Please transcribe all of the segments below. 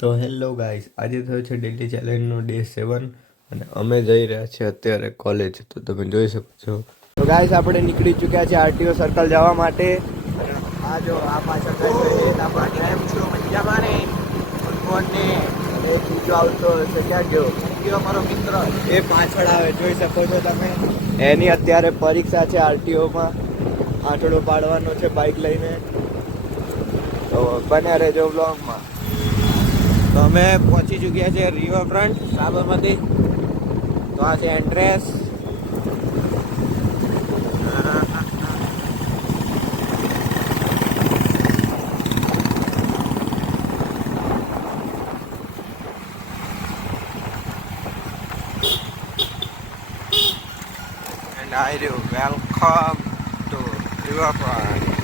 તો hello guys આજે થયો છે ડેલી ચેલેન્જનો ડે સેવન અને અમે જઈ રહ્યા છીએ અત્યારે કોલેજ તો તમે જોઈ શકો છો. તો ગાઈસ આપણે નીકળી ચૂક્યા છે આરટીઓ સર્કલ જવા માટે. આ જો આ પાછળ કઈ છે આપણા કેમ છો. મજામાં ને અને એક બીજો આવતો હશે ક્યાં ગયો? મારો મિત્ર? એ પાછળ આવે જોઈ શકો છો તમે. એની અત્યારે પરીક્ષા છે આરટીઓમાં. આંટડો પાડવાનો છે બાઇક લઈને. તો બન્યા રહેજો બ્લોગમાં તો અમે પહોંચી ચૂક્યા છે રિવરફ્રન્ટ, સાબરમતી તો આ છે entrance I do welcome to Riverfront.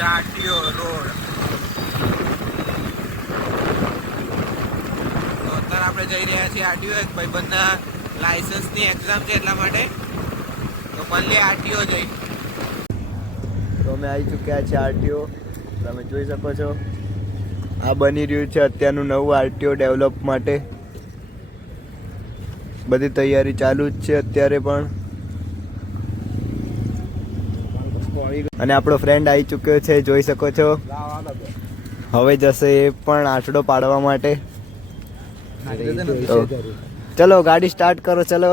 RTO road. અત્યારે આપણે જઈ રહ્યા છીએ આરટીઓ એક ભાઈબંધના લાયસન્સની એક્ઝામ છે એટલા માટે. તો મળીએ આરટીઓ જઈ. તો અમે આવી ચૂક્યા છે આરટીઓ. તમે જોઈ શકો છો. આ બની રહ્યું છે અત્યારનું નવું આરટીઓ ડેવલપ માટે. બધી તૈયારી ચાલુ જ છે અત્યારે પણ. અને આપણો ફ્રેન્ડ આવી ચૂક્યો છે જોઈ શકો છો હવે જશે એ પણ આંચડો પાડવા માટે તો ચલો ગાડી स्टार्ट करो चलो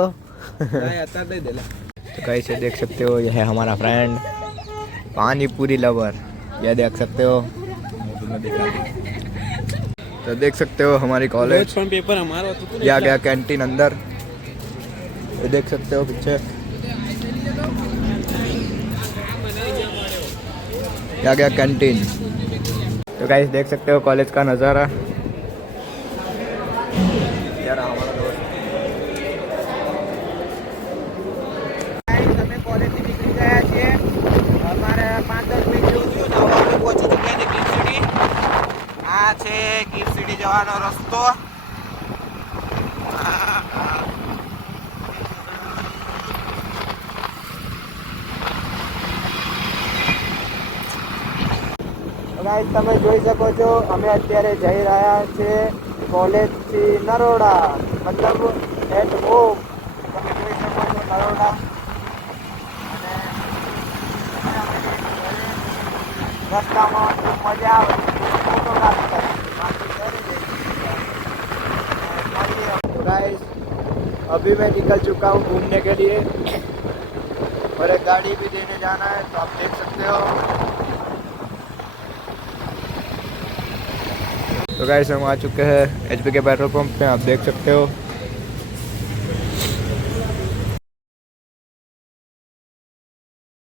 तो कैसे देख सकते हो यह है हमारा फ्रेंड पानी पूरी लवर यह देख सकते हो तो देख सकते हो हमारी कॉलेज પણ પેપર અમારો હતું તું ને ये आ गया कैंटीन अंदर ये देख सकते हो पीछे ये आ गया कैंटीन तो गाइस देख सकते हो कॉलेज का नज़ारा यार हमारा दोस्त અમે કોલેજથી નીકળી ગયા ગાઈસ તમે જોઈ શકો છો અમે અત્યારે જઈ રહ્યા છીએ કોલેજથી નરોડા મતલબ એટ હોમ તમે જોઈ શકો છો નરોડા અને રસ્તામાં ખૂબ મજા આવે ફોટોગ્રાફી કરી બાકી ઘરે જઈએ. तो गाइस अभी मैं निकल चुका हूँ घूमने के लिए और एक गाड़ी भी देने जाना है तो आप देख सकते हो तो गाइस हम आ चुके हैं एच के पेट्रोल पंप पे आप देख सकते हो